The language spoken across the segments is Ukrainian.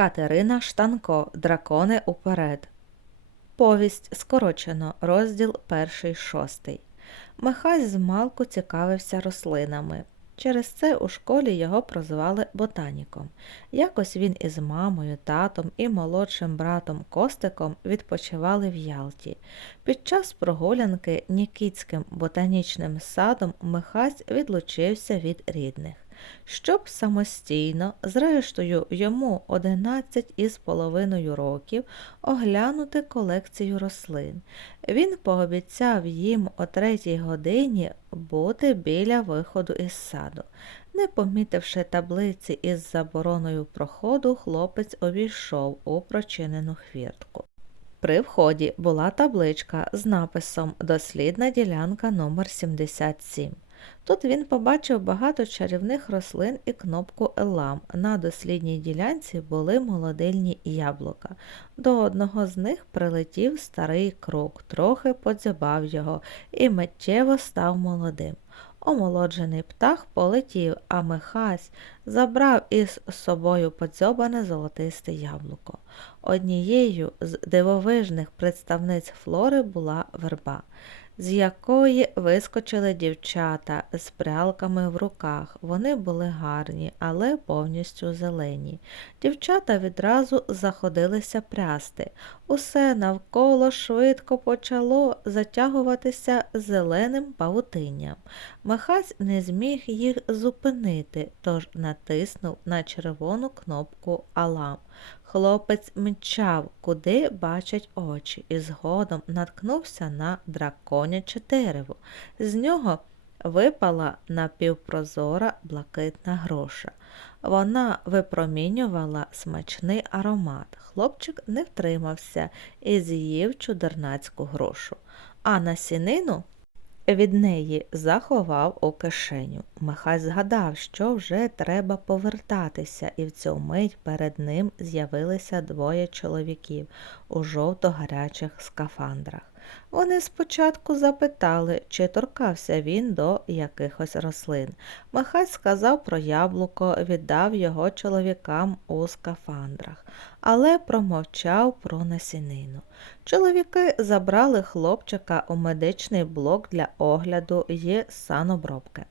Катерина Штанко Дракони уперед. Повість скорочено. Розділ перший шостий. Михась змалку цікавився рослинами. Через це у школі його прозвали ботаніком. Якось він із мамою, татом і молодшим братом Костиком відпочивали в Ялті. Під час прогулянки Нікітським ботанічним садом Михась відлучився від рідних. Щоб самостійно, зрештою йому 11 із половиною років, оглянути колекцію рослин. Він пообіцяв їм о третій годині бути біля виходу із саду. Не помітивши таблиці із забороною проходу, хлопець обійшов у прочинену хвіртку. При вході була табличка з написом Дослідна ділянка номер 77. Тут він побачив багато чарівних рослин і кнопку Елам. На дослідній ділянці були молодильні яблука. До одного з них прилетів старий круг, трохи подзябав його і миттєво став молодим. Омолоджений птах полетів, а Михась забрав із собою подзьобане золотисте яблуко. Однією з дивовижних представниць флори була верба з якої вискочили дівчата з прялками в руках. Вони були гарні, але повністю зелені. Дівчата відразу заходилися прясти. Усе навколо швидко почало затягуватися зеленим павутинням. Михась не зміг їх зупинити, тож натиснув на червону кнопку Алам. Хлопець мчав, куди бачать очі, і згодом наткнувся на драконяче дерево. З нього випала напівпрозора блакитна груша. Вона випромінювала смачний аромат. Хлопчик не втримався і з'їв чудернацьку грушу, а насінину від неї заховав у кишеню. Михай згадав, що вже треба повертатися, і в цю мить перед ним з'явилися двоє чоловіків у жовто-гарячих скафандрах. Вони спочатку запитали, чи торкався він до якихось рослин. Михай сказав про яблуко, віддав його чоловікам у скафандрах, але промовчав про насінину. Чоловіки забрали хлопчика у медичний блок для огляду і санобробки.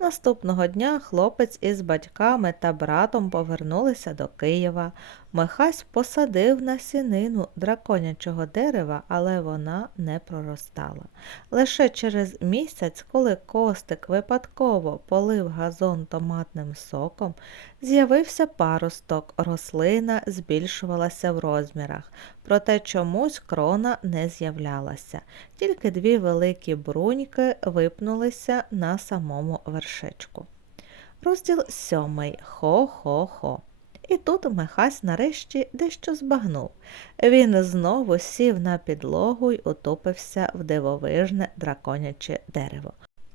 Наступного дня хлопець із батьками та братом повернулися до Києва. Михась посадив насінину драконячого дерева, але вона не проростала. Лише через місяць, коли Костик випадково полив газон томатним соком, з'явився паросток, рослина збільшувалася в розмірах, проте чомусь крона не з'являлася. Тільки дві великі бруньки випнулися на самому вершечку. Розділ сьомий Хо-хо-хо. І тут Михась нарешті дещо збагнув. Він знову сів на підлогу й утопився в дивовижне драконяче дерево.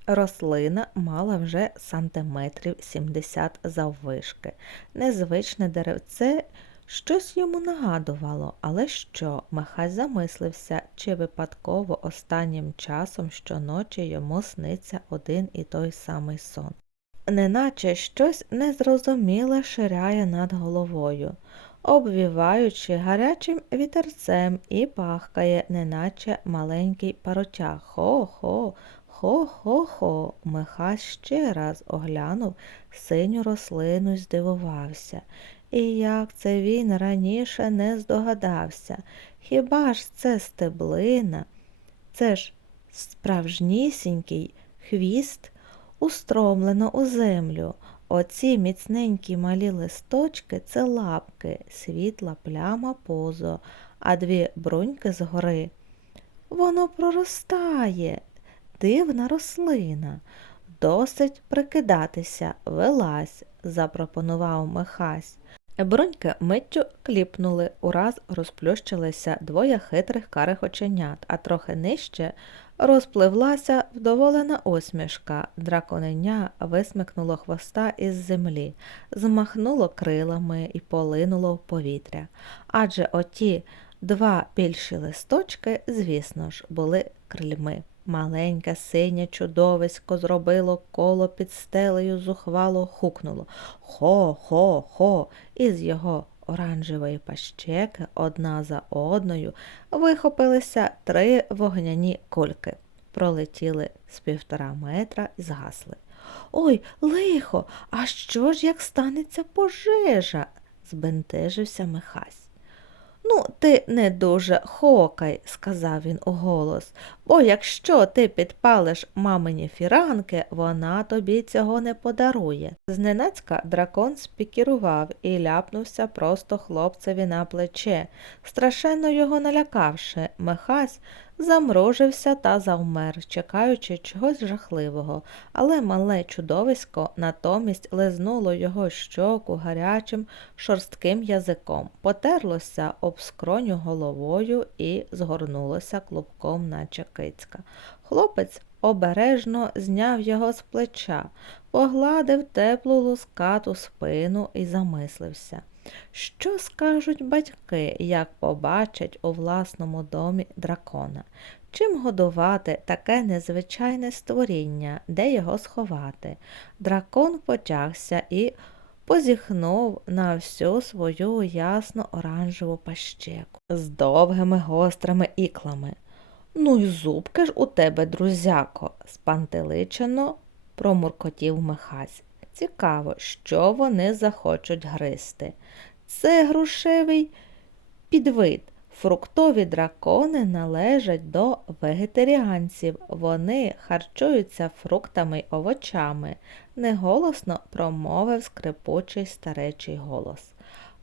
Рослина мала вже сантиметрів 70 заввишки. Незвичне деревце щось йому нагадувало, але що? Михась замислився, чи випадково останнім часом щоночі йому сниться один і той самий сон неначе щось незрозуміле ширяє над головою, обвіваючи гарячим вітерцем і пахкає, неначе маленький паротяг. Хо-хо, хо-хо-хо. Михась ще раз оглянув синю рослину і здивувався. І як це він раніше не здогадався. Хіба ж це стеблина? Це ж справжнісінький хвіст устромлено у землю. Оці міцненькі малі листочки це лапки, світла пляма позо, а дві бруньки згори. Воно проростає, дивна рослина. Досить прикидатися, вилазь, запропонував Михась. Бруньки миттю кліпнули, ураз розплющилися двоє хитрих карих оченят, а трохи нижче розпливлася вдоволена осмішка. Драконеня висмикнуло хвоста із землі, змахнуло крилами і полинуло в повітря. Адже оті два більші листочки, звісно ж, були крильми. Маленьке синє чудовисько зробило коло під стелею, зухвало хукнуло. Хо, хо, хо, і з його оранжевої пащеки одна за одною вихопилися три вогняні кульки. Пролетіли з півтора метра і згасли. Ой, лихо, а що ж як станеться пожежа? збентежився Михась. Ну, ти не дуже хокай, сказав він уголос, бо якщо ти підпалиш мамині фіранки, вона тобі цього не подарує. Зненацька дракон спікірував і ляпнувся просто хлопцеві на плече, страшенно його налякавши. Михась замружився та завмер, чекаючи чогось жахливого, але мале чудовисько натомість лизнуло його щоку гарячим шорстким язиком, потерлося об скроню головою і згорнулося клубком, наче кицька. Хлопець обережно зняв його з плеча, погладив теплу лускату спину і замислився. Що скажуть батьки, як побачать у власному домі дракона? Чим годувати таке незвичайне створіння, де його сховати? Дракон потягся і позіхнув на всю свою ясно оранжеву пащеку з довгими гострими іклами. Ну й зубки ж у тебе, друзяко, спантеличено промуркотів Михась. Цікаво, що вони захочуть гризти. Це грушевий підвид. Фруктові дракони належать до вегетаріанців. Вони харчуються фруктами й овочами, неголосно промовив скрипучий старечий голос.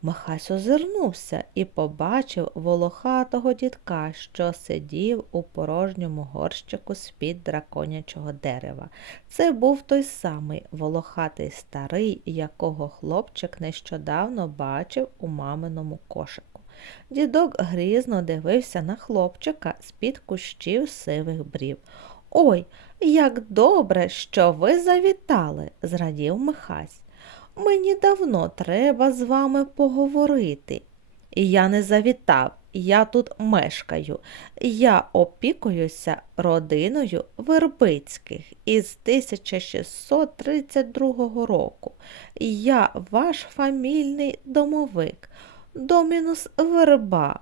Михась озирнувся і побачив волохатого дідка, що сидів у порожньому горщику з-під драконячого дерева. Це був той самий волохатий старий, якого хлопчик нещодавно бачив у маминому кошику. Дідок грізно дивився на хлопчика з-під кущів сивих брів. Ой, як добре, що ви завітали, зрадів Михась. Мені давно треба з вами поговорити. Я не завітав, я тут мешкаю. Я опікуюся родиною Вербицьких із 1632 року. Я ваш фамільний домовик, домінус верба.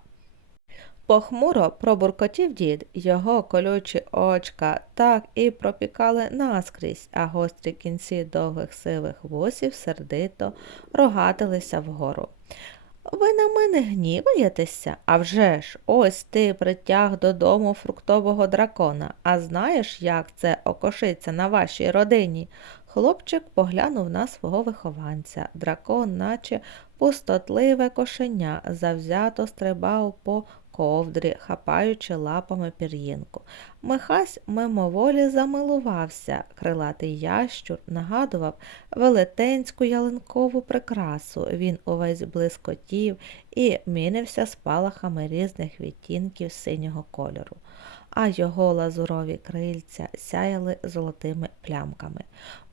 Похмуро пробуркотів дід, його колючі очка так і пропікали наскрізь, а гострі кінці довгих сивих вусів сердито рогатилися вгору. Ви на мене гніваєтеся? А вже ж, ось ти притяг додому фруктового дракона. А знаєш, як це окошиться на вашій родині? Хлопчик поглянув на свого вихованця. Дракон, наче пустотливе кошеня, завзято стрибав по ковдрі, хапаючи лапами пір'їнку. Михась мимоволі замилувався. Крилатий ящур нагадував велетенську ялинкову прикрасу. Він увесь блискотів і мінився спалахами різних відтінків синього кольору а його лазурові крильця сяяли золотими плямками.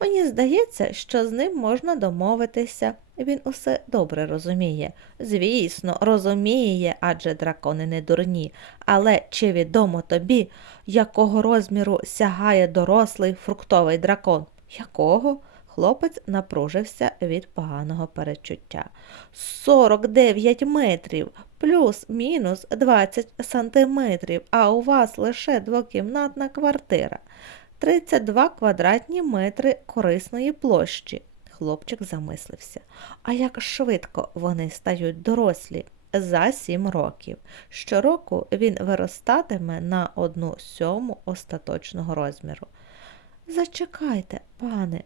Мені здається, що з ним можна домовитися. Він усе добре розуміє. Звісно, розуміє, адже дракони не дурні. Але чи відомо тобі, якого розміру сягає дорослий фруктовий дракон? Якого? Хлопець напружився від поганого перечуття. Сорок дев'ять метрів, плюс-мінус 20 сантиметрів, а у вас лише двокімнатна квартира. 32 квадратні метри корисної площі. Хлопчик замислився. А як швидко вони стають дорослі? За сім років. Щороку він виростатиме на одну сьому остаточного розміру. Зачекайте, пане,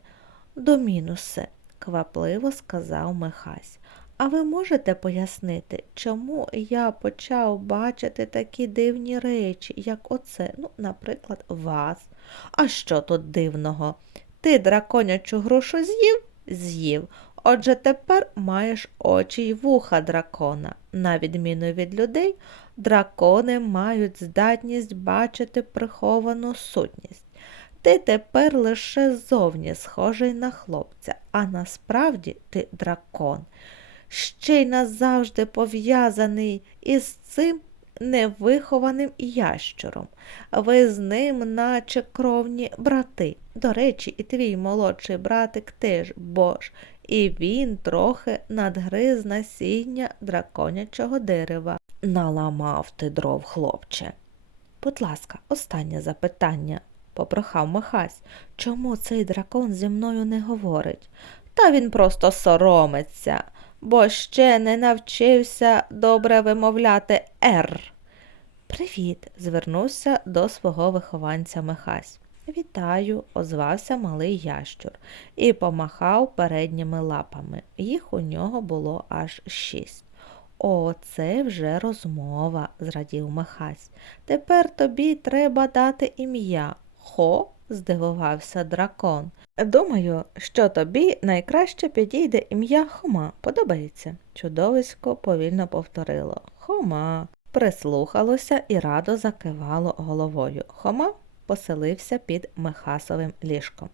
домінусе, квапливо сказав Михась. А ви можете пояснити, чому я почав бачити такі дивні речі, як оце, ну, наприклад, вас? А що тут дивного? Ти драконячу грушу з'їв? З'їв. Отже, тепер маєш очі й вуха дракона. На відміну від людей, дракони мають здатність бачити приховану сутність. Ти тепер лише зовні схожий на хлопця, а насправді ти дракон ще й назавжди пов'язаний із цим невихованим ящуром. Ви з ним, наче кровні брати. До речі, і твій молодший братик теж бож, і він трохи надгриз насіння драконячого дерева. Наламав ти дров, хлопче. Будь ласка, останнє запитання, попрохав Михась. Чому цей дракон зі мною не говорить? Та він просто соромиться, бо ще не навчився добре вимовляти «р». Привіт, звернувся до свого вихованця Михась. Вітаю, озвався малий ящур і помахав передніми лапами. Їх у нього було аж шість. О, це вже розмова, зрадів Михась. Тепер тобі треба дати ім'я. Хо? Здивувався дракон. Думаю, що тобі найкраще підійде ім'я Хома. Подобається? Чудовисько повільно повторило. Хома. Прислухалося і радо закивало головою. Хома поселився під Мехасовим ліжком.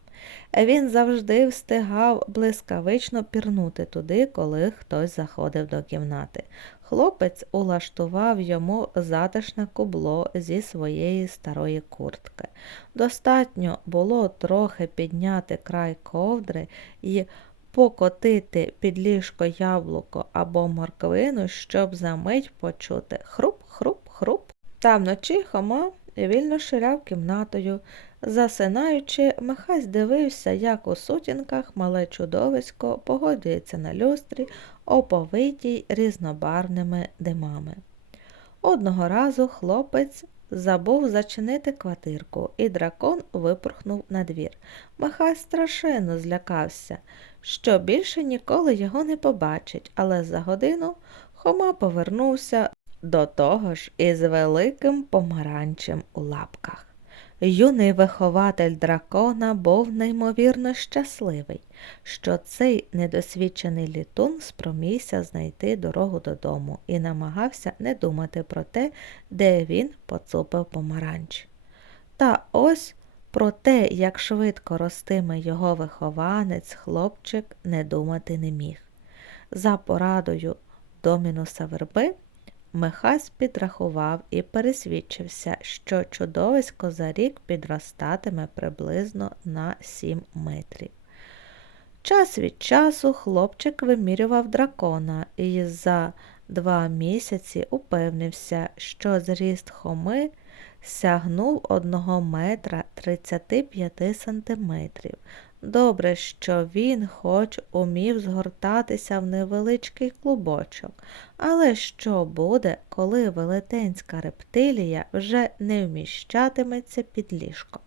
Він завжди встигав блискавично пірнути туди, коли хтось заходив до кімнати. Хлопець улаштував йому затишне кубло зі своєї старої куртки. Достатньо було трохи підняти край ковдри і покотити під ліжко яблуко або морквину, щоб за мить почути хруп-хруп-хруп. Та вночі Хома вільно ширяв кімнатою. Засинаючи, Михась дивився, як у сутінках мале чудовисько погодується на люстрі, оповитій різнобарвними димами. Одного разу хлопець забув зачинити квартирку, і дракон випорхнув на двір. Михась страшенно злякався, що більше ніколи його не побачить, але за годину Хома повернувся до того ж із великим помаранчем у лапках. Юний вихователь дракона був неймовірно щасливий, що цей недосвідчений літун спромігся знайти дорогу додому і намагався не думати про те, де він поцупив помаранч. Та ось про те, як швидко ростиме його вихованець, хлопчик не думати не міг. За порадою домінуса верби Михась підрахував і пересвідчився, що чудовисько за рік підростатиме приблизно на 7 метрів. Час від часу хлопчик вимірював дракона і за два місяці упевнився, що зріст хоми сягнув 1 метра 35 сантиметрів. Добре, що він хоч умів згортатися в невеличкий клубочок, але що буде, коли велетенська рептилія вже не вміщатиметься під ліжком?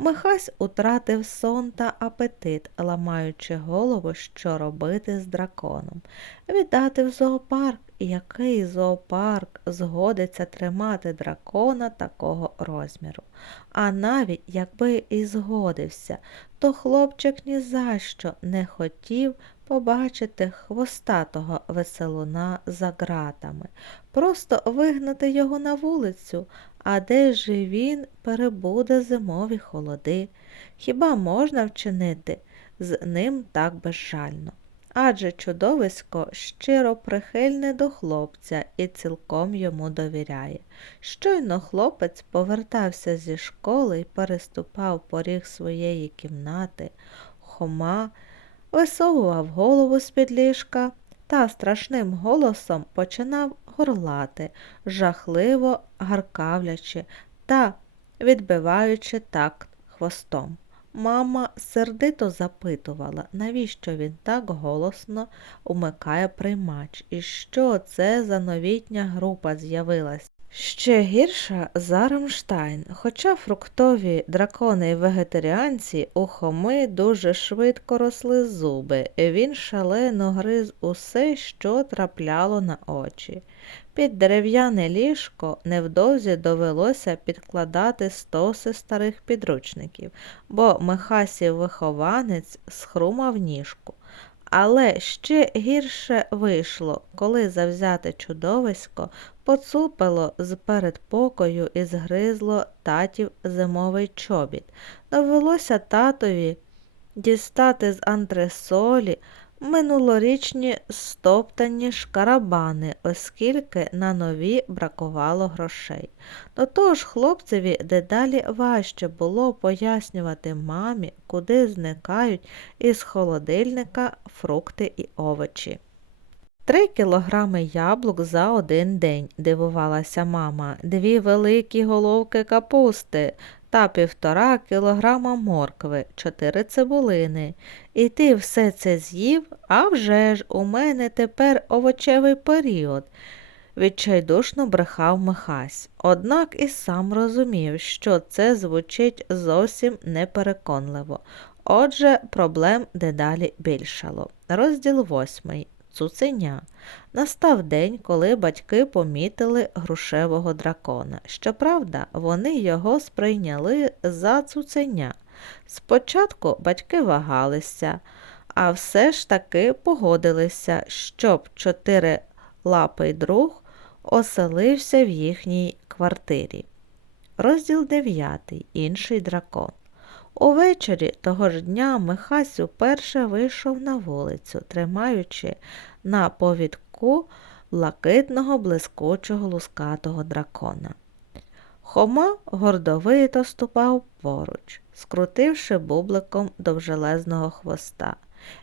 Михась утратив сон та апетит, ламаючи голову, що робити з драконом. Віддати в зоопарк, який зоопарк згодиться тримати дракона такого розміру. А навіть якби і згодився, то хлопчик ні за що не хотів побачити хвостатого веселуна за ґратами, просто вигнати його на вулицю, а де ж він перебуде зимові холоди? Хіба можна вчинити з ним так безжально? Адже чудовисько щиро прихильне до хлопця і цілком йому довіряє. Щойно хлопець повертався зі школи і переступав поріг своєї кімнати, Хома висовував голову з-під ліжка та страшним голосом починав горлати, жахливо гаркавлячи та відбиваючи такт хвостом. Мама сердито запитувала, навіщо він так голосно умикає приймач, і що це за новітня група з'явилась. Ще гірша за Рамштайн, хоча фруктові дракони і вегетаріанці у Хоми дуже швидко росли зуби, він шалено гриз усе, що трапляло на очі. Під дерев'яне ліжко невдовзі довелося підкладати стоси старих підручників, бо Михасів вихованець схрумав ніжку. Але ще гірше вийшло, коли завзяте чудовисько поцупило з передпокою і згризло татів зимовий чобіт. Довелося татові дістати з антресолі минулорічні стоптані шкарабани, оскільки на нові бракувало грошей. До того ж, хлопцеві дедалі важче було пояснювати мамі, куди зникають із холодильника фрукти і овочі. Три кілограми яблук за один день, дивувалася мама, дві великі головки капусти та півтора кілограма моркви, чотири цибулини. І ти все це з'їв? А вже ж, у мене тепер овочевий період. Відчайдушно брехав Михась, однак і сам розумів, що це звучить зовсім непереконливо. Отже, проблем дедалі більшало. Розділ восьмий. Цуценя. Настав день, коли батьки помітили грушевого дракона. Щоправда, вони його сприйняли за цуценя. Спочатку батьки вагалися, а все ж таки погодилися, щоб чотирилапий друг оселився в їхній квартирі. Розділ 9. Інший дракон. Увечері того ж дня Михась уперше вийшов на вулицю, тримаючи на повідку блакитного блискучого лускатого дракона. Хома гордовито ступав поруч, скрутивши бубликом довжелезного хвоста.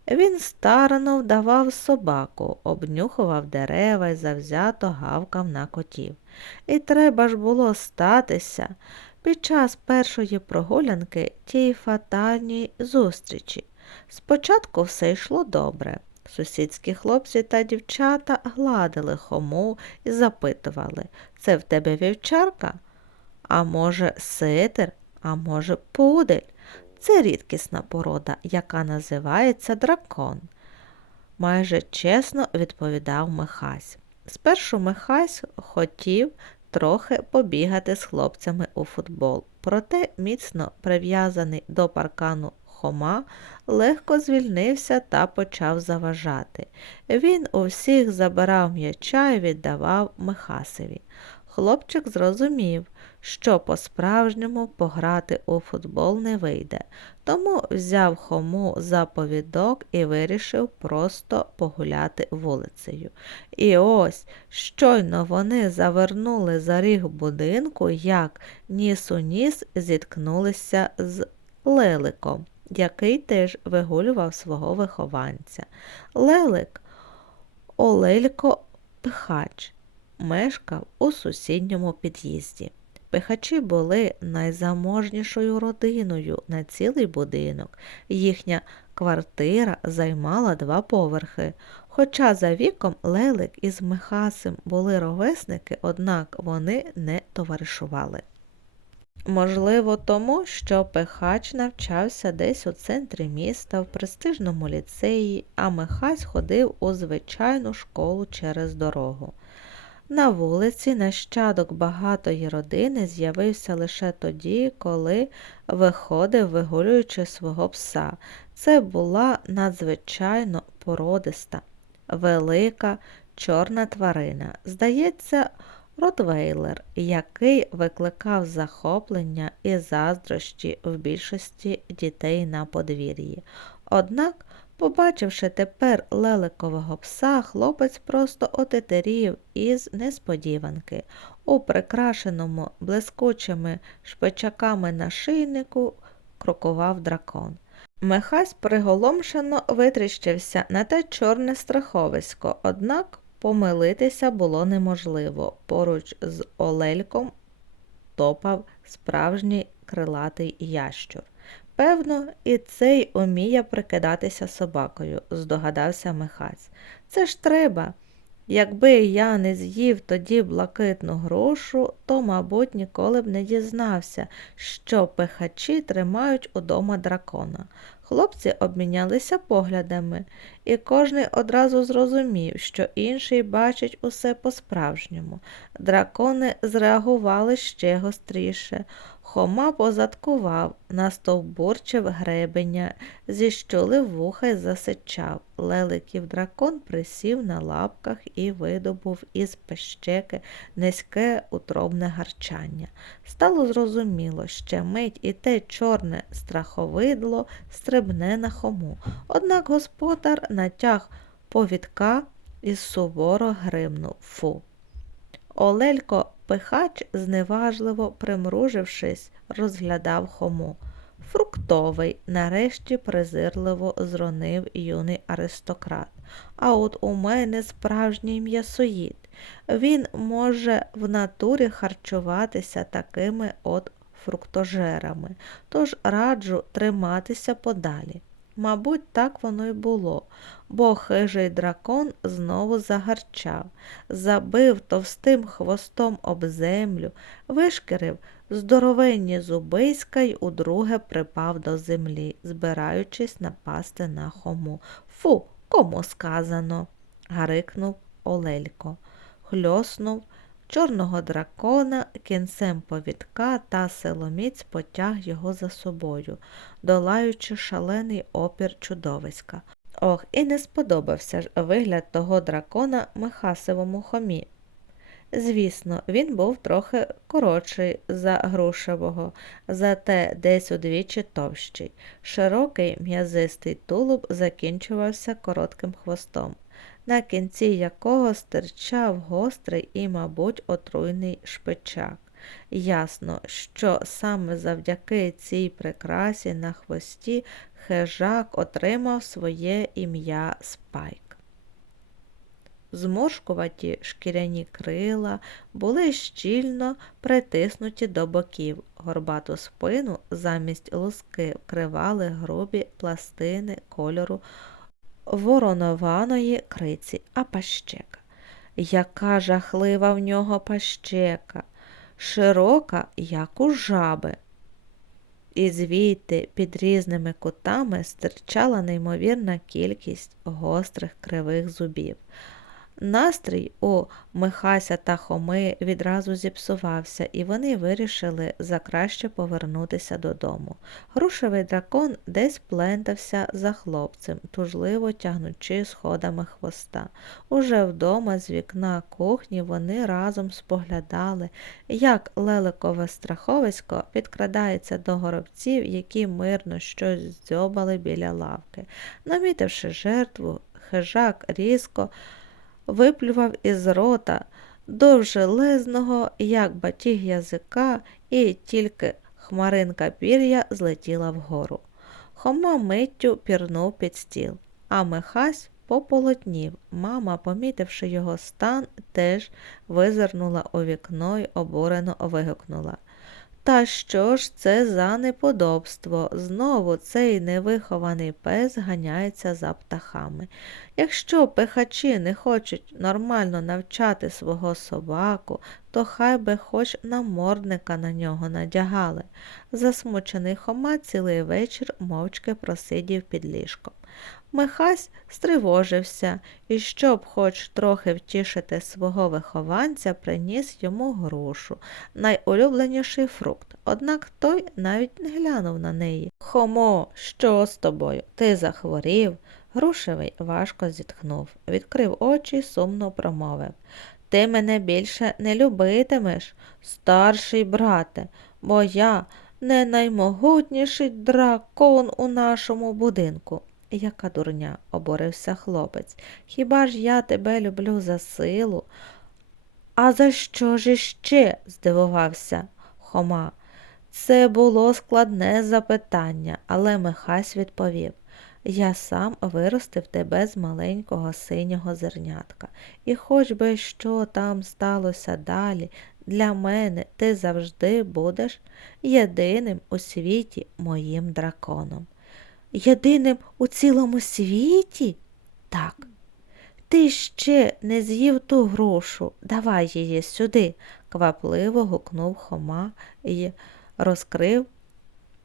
Він старано вдавав собаку, обнюхував дерева й завзято гавкав на котів. І треба ж було статися під час першої прогулянки тієї фатальній зустрічі. Спочатку все йшло добре. Сусідські хлопці та дівчата гладили хому і запитували це в тебе вівчарка? А може, ситер, а може, пудель? Це рідкісна порода, яка називається дракон. Майже чесно відповідав Михась. Спершу Михась хотів трохи побігати з хлопцями у футбол, проте міцно прив'язаний до паркану Хома легко звільнився та почав заважати. Він у всіх забирав м'яча і віддавав Михасеві. Хлопчик зрозумів, що по-справжньому пограти у футбол не вийде, тому взяв хому за повідок і вирішив просто погуляти вулицею. І ось щойно вони завернули за ріг будинку, як ніс у ніс зіткнулися з леликом, який теж вигулював свого вихованця. Лелик Олелько Пихач мешкав у сусідньому під'їзді. Пихачі були найзаможнішою родиною на цілий будинок. Їхня квартира займала два поверхи. Хоча за віком Лелик із Михасем були ровесники, однак вони не товаришували. Можливо, тому, що Пихач навчався десь у центрі міста в престижному ліцеї, а Михась ходив у звичайну школу через дорогу. На вулиці нащадок багатої родини з'явився лише тоді, коли виходив, вигулюючи свого пса. Це була надзвичайно породиста, велика чорна тварина. Здається, Ротвейлер, який викликав захоплення і заздрощі в більшості дітей на подвір'ї. Однак Побачивши тепер леликового пса, хлопець просто отетерів із несподіванки. У прикрашеному блискучими шпичаками на шийнику крокував дракон. Михась приголомшено витріщився на те чорне страховисько, однак помилитися було неможливо. Поруч з Олельком топав справжній крилатий ящур. Певно, і цей уміє прикидатися собакою, здогадався Михась. Це ж треба. Якби я не з'їв тоді блакитну грушу, то, мабуть, ніколи б не дізнався, що пихачі тримають удома дракона. Хлопці обмінялися поглядами, і кожний одразу зрозумів, що інший бачить усе по-справжньому. Дракони зреагували ще гостріше. Хома позадкував, настовбурчив гребеня, зіщулив вуха й засичав. Леликів дракон присів на лапках і видобув із пещеки низьке утробне гарчання. Стало зрозуміло, ще мить і те чорне страховидло стрибне на хому. Однак господар натяг повідка і суворо гримнув Фу. Олелько пихач, зневажливо примружившись, розглядав хому. Фруктовий, нарешті презирливо зронив юний аристократ. А от у мене справжній м'ясоїд. Він може в натурі харчуватися такими от фруктожерами, тож раджу триматися подалі. Мабуть, так воно й було, бо хижий дракон знову загарчав, забив товстим хвостом об землю, вишкірив здоровенні зубиська й удруге припав до землі, збираючись напасти на хому. Фу, кому сказано? гарикнув Олелько, хльоснув чорного дракона кінцем повідка та силоміць потяг його за собою, долаючи шалений опір чудовиська. Ох, і не сподобався ж вигляд того дракона Михасевому хомі. Звісно, він був трохи коротший за грушевого, зате десь удвічі товщий. Широкий м'язистий тулуб закінчувався коротким хвостом на кінці якого стирчав гострий і, мабуть, отруйний шпичак. Ясно, що саме завдяки цій прикрасі на хвості хижак отримав своє ім'я Спайк. Зморшкуваті шкіряні крила були щільно притиснуті до боків, горбату спину замість луски вкривали грубі пластини кольору воронованої криці, а пащека. Яка жахлива в нього пащека, широка, як у жаби. І звідти під різними кутами стирчала неймовірна кількість гострих кривих зубів. Настрій у Михася та Хоми відразу зіпсувався, і вони вирішили закраще повернутися додому. Грушевий дракон десь плентався за хлопцем, тужливо тягнучи сходами хвоста. Уже вдома з вікна кухні вони разом споглядали, як леликове страховисько підкрадається до горобців, які мирно щось дзьобали біля лавки. Намітивши жертву, хижак різко виплював із рота довжелезного, як батіг язика, і тільки хмаринка пір'я злетіла вгору. Хома миттю пірнув під стіл, а Михась пополотнів. Мама, помітивши його стан, теж визирнула у вікно й обурено вигукнула. Та що ж це за неподобство? Знову цей невихований пес ганяється за птахами. Якщо пихачі не хочуть нормально навчати свого собаку, то хай би хоч намордника на нього надягали. Засмучений Хома цілий вечір мовчки просидів під ліжком. Михась стривожився і, щоб хоч трохи втішити свого вихованця, приніс йому грушу, найулюбленіший фрукт. Однак той навіть не глянув на неї. Хомо, що з тобою? Ти захворів? Грушевий важко зітхнув, відкрив очі сумно промовив. Ти мене більше не любитимеш, старший брате, бо я не наймогутніший дракон у нашому будинку. Яка дурня, оборився хлопець. Хіба ж я тебе люблю за силу? А за що ж іще? здивувався Хома. Це було складне запитання, але Михась відповів я сам виростив тебе з маленького синього зернятка, і хоч би що там сталося далі, для мене ти завжди будеш єдиним у світі моїм драконом. Єдиним у цілому світі? Так. Ти ще не з'їв ту грушу, давай її сюди, квапливо гукнув Хома і розкрив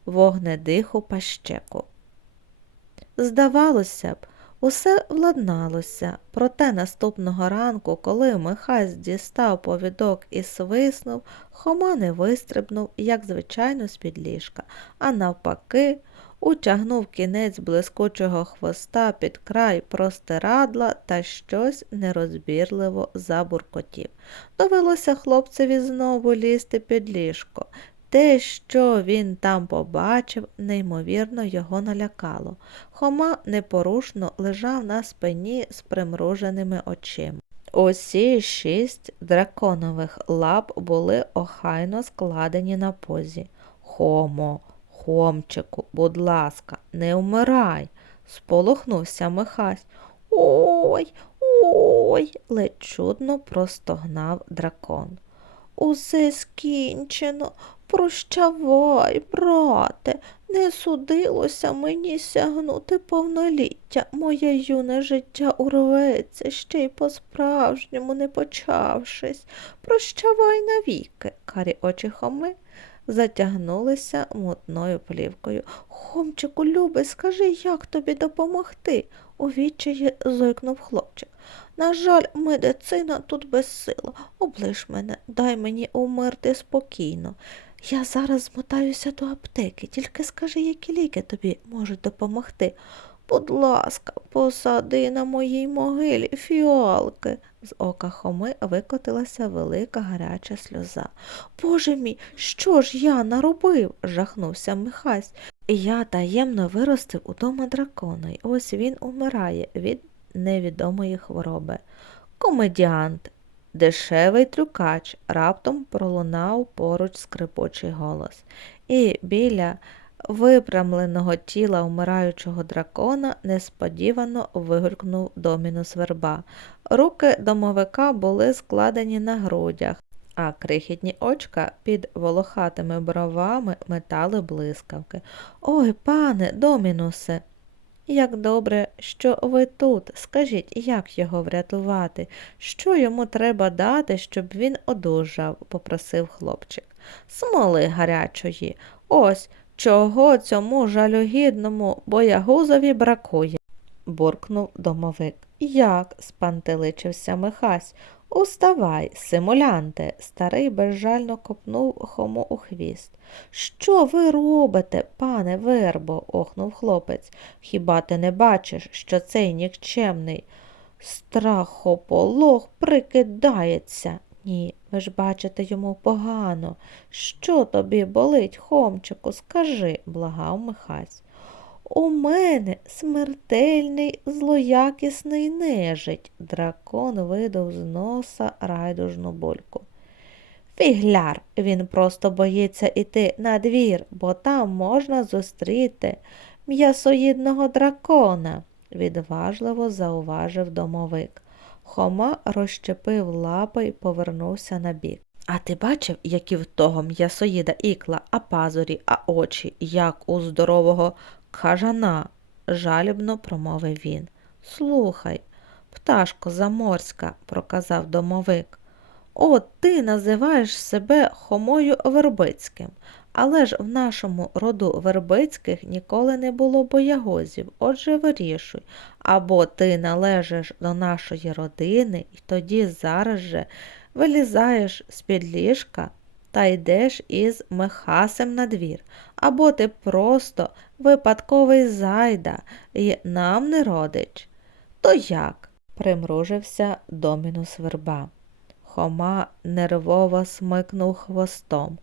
вогнедиху пащеку. Здавалося б, Усе владналося, проте наступного ранку, коли Михась дістав повідок і свиснув, Хома не вистрибнув, як звичайно, з-під ліжка, а навпаки, утягнув кінець блискучого хвоста під край простирадла та щось нерозбірливо забуркотів. Довелося хлопцеві знову лізти під ліжко. Те, що він там побачив, неймовірно його налякало. Хома непорушно лежав на спині з примруженими очима. Усі шість драконових лап були охайно складені на позі. Хомо, хомчику, будь ласка, не вмирай, сполохнувся Михась. Ой, ой, ледь чудно простогнав дракон. Усе скінчено. Прощавай, брате, не судилося мені сягнути повноліття. Моє юне життя урветься, ще й по-справжньому не почавшись. Прощавай навіки. Карі очі Хоми затягнулися мутною плівкою. Хомчику, любий, скажи, як тобі допомогти? у відчаї зойкнув хлопчик. На жаль, медицина тут безсила. Облиш мене, дай мені умерти спокійно. Я зараз змотаюся до аптеки, тільки скажи, які ліки тобі можуть допомогти. Будь ласка, посади на моїй могилі фіалки. З ока Хоми викотилася велика гаряча сльоза. Боже мій, що ж я наробив? жахнувся Михась. Я таємно виростив удома дракона, і ось він умирає від невідомої хвороби. Комедіант, дешевий трюкач, раптом пролунав поруч скрипочий голос, і біля випрямленого тіла вмираючого дракона несподівано вигулькнув домінус верба. Руки домовика були складені на грудях, а крихітні очка під волохатими бровами метали блискавки. Ой, пане домінусе, як добре, що ви тут. Скажіть, як його врятувати? Що йому треба дати, щоб він одужав? попросив хлопчик. Смоли гарячої. Ось чого цьому жалюгідному боягузові бракує, буркнув домовик. Як? спантеличився Михась. Уставай, симулянте, старий безжально копнув хому у хвіст. Що ви робите, пане вербо? охнув хлопець. Хіба ти не бачиш, що цей нікчемний страхополох прикидається? Ні, ви ж бачите йому погано. Що тобі болить, хомчику, скажи, благав Михась. У мене смертельний злоякісний нежить. Дракон видав з носа райдужну бульку. Фігляр, він просто боїться іти на двір, бо там можна зустріти м'ясоїдного дракона, відважливо зауважив домовик. Хома розщепив лапи й повернувся на бік. А ти бачив, які в того м'ясоїда ікла, а пазурі, а очі, як у здорового кажана, жалібно промовив він. Слухай, пташко заморська, проказав домовик. От ти називаєш себе Хомою Вербицьким, але ж в нашому роду Вербицьких ніколи не було боягозів. Отже, вирішуй, або ти належиш до нашої родини і тоді зараз же вилізаєш з-під ліжка та йдеш із Мехасем на двір, або ти просто випадковий зайда і нам не родич. То як? примружився домінус верба. Хома нервово смикнув хвостом,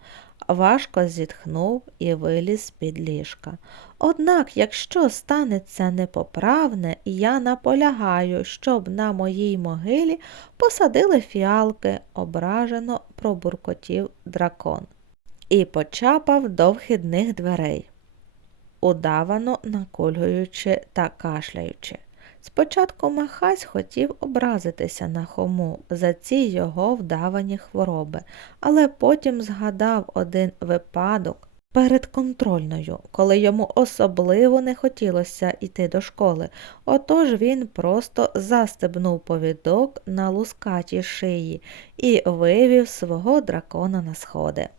важко зітхнув і виліз з-під ліжка. Однак, якщо станеться непоправне, я наполягаю, щоб на моїй могилі посадили фіалки, ображено пробуркотів дракон. І почапав до вхідних дверей, удавано наколюючи та кашляючи. Спочатку Махась хотів образитися на хому за ці його вдавані хвороби, але потім згадав один випадок перед контрольною, коли йому особливо не хотілося йти до школи. Отож він просто застебнув повідок на лускатій шиї і вивів свого дракона на сходи.